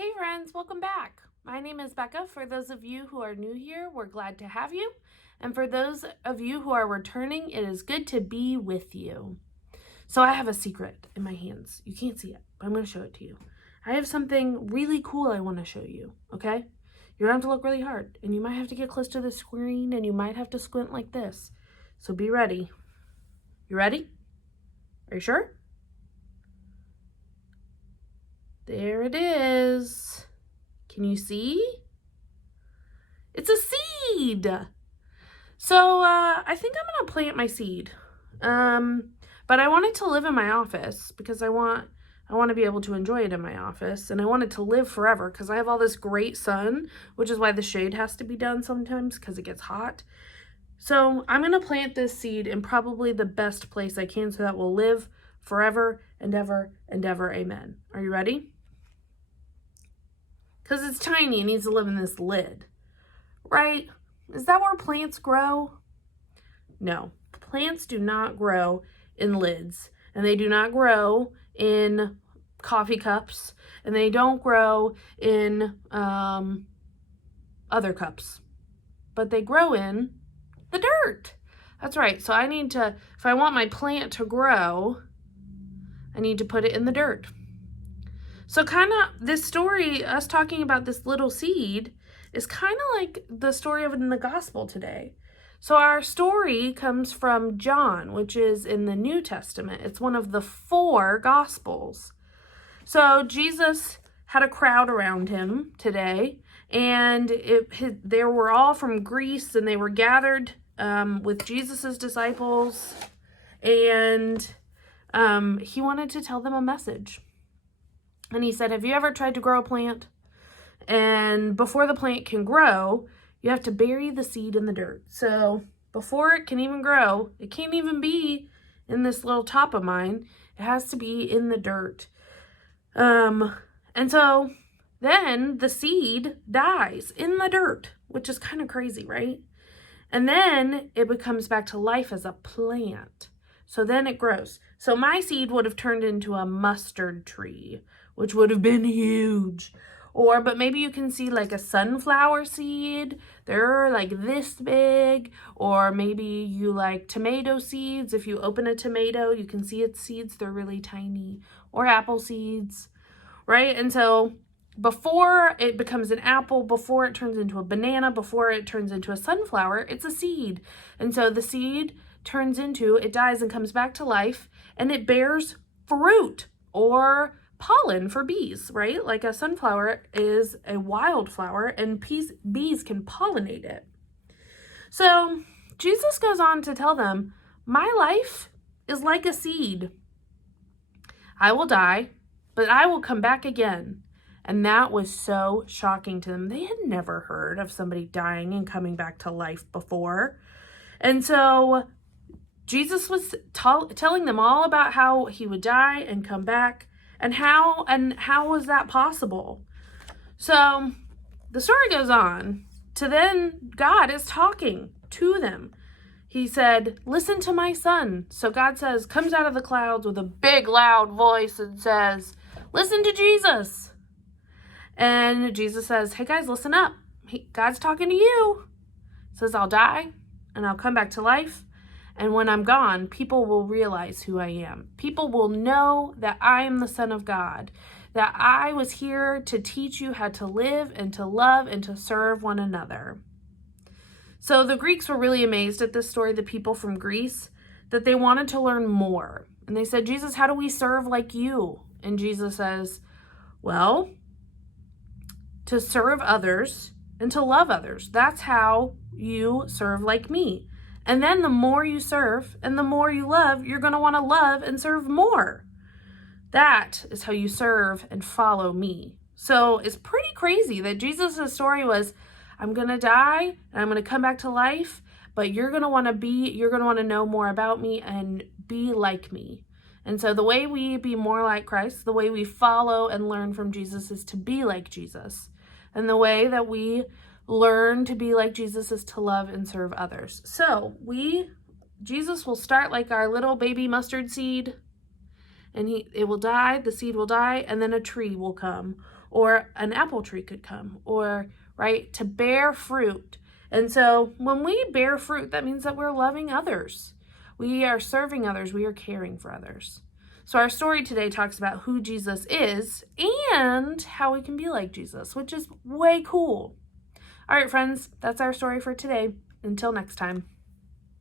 Hey friends, welcome back. My name is Becca. For those of you who are new here, we're glad to have you. And for those of you who are returning, it is good to be with you. So I have a secret in my hands. You can't see it, but I'm going to show it to you. I have something really cool I want to show you, okay? You don't have to look really hard, and you might have to get close to the screen, and you might have to squint like this. So be ready. You ready? Are you sure? There it is. Can you see? It's a seed. So I think I'm going to plant my seed. But I want it to live in my office because I want to be able to enjoy it in my office. And I want it to live forever because I have all this great sun, which is why the shade has to be done sometimes because it gets hot. So I'm going to plant this seed in probably the best place I can so that will live forever and ever and ever. Amen. Are you ready? Because it's tiny and needs to live in this lid, right? Is that where plants grow? No, plants do not grow in lids, and they do not grow in coffee cups, and they don't grow in other cups, but they grow in the dirt. That's right. So I need to, if I want my plant to grow, I need to put it in the dirt. So kind of this story, us talking about this little seed, is kind of like the story of in the gospel today. So our story comes from John, which is in the New Testament. It's one of the 4 gospels. So Jesus had a crowd around him today, and they were all from Greece, and they were gathered with Jesus's disciples, and he wanted to tell them a message. And he said, have you ever tried to grow a plant? And before the plant can grow, you have to bury the seed in the dirt. So before it can even grow, it can't even be in this little top of mine. It has to be in the dirt. And so then the seed dies in the dirt, which is kind of crazy, right? And then it becomes back to life as a plant. So then it grows. So my seed would have turned into a mustard tree, which would have been huge. But maybe you can see like a sunflower seed. They're like this big. Or maybe you like tomato seeds. If you open a tomato, you can see its seeds. They're really tiny. Or apple seeds, right? And so before it becomes an apple, before it turns into a banana, before it turns into a sunflower, it's a seed. And so the seed it dies and comes back to life, and it bears fruit or pollen for bees, right? Like a sunflower is a wildflower, and bees can pollinate it. So Jesus goes on to tell them, my life is like a seed. I will die, but I will come back again. And that was so shocking to them. They had never heard of somebody dying and coming back to life before. And so Jesus was telling them all about how he would die and come back, and how was that possible? So the story goes on to then God is talking to them. He said, listen to my son. So God comes out of the clouds with a big loud voice and says, listen to Jesus. And Jesus says, hey guys, listen up. God's talking to you. He says, I'll die and I'll come back to life. And when I'm gone, people will realize who I am. People will know that I am the Son of God, that I was here to teach you how to live and to love and to serve one another. So the Greeks were really amazed at this story, the people from Greece, that they wanted to learn more. And they said, Jesus, how do we serve like you? And Jesus says, well, to serve others and to love others. That's how you serve like me. And then the more you serve and the more you love, you're going to want to love and serve more. That is how you serve and follow me. So it's pretty crazy that Jesus' story was, I'm going to die and I'm going to come back to life, but you're going to want to know more about me and be like me. And so the way we be more like Christ, the way we follow and learn from Jesus is to be like Jesus. And the way that we learn to be like Jesus is to love and serve others. So Jesus will start like our little baby mustard seed, and it will die, the seed will die, and then a tree will come. or an apple tree could come, or, right, to bear fruit. And so when we bear fruit, that means that we're loving others. We are serving others. We are caring for others. So our story today talks about who Jesus is and how we can be like Jesus, which is way cool. All right, friends, that's our story for today. Until next time.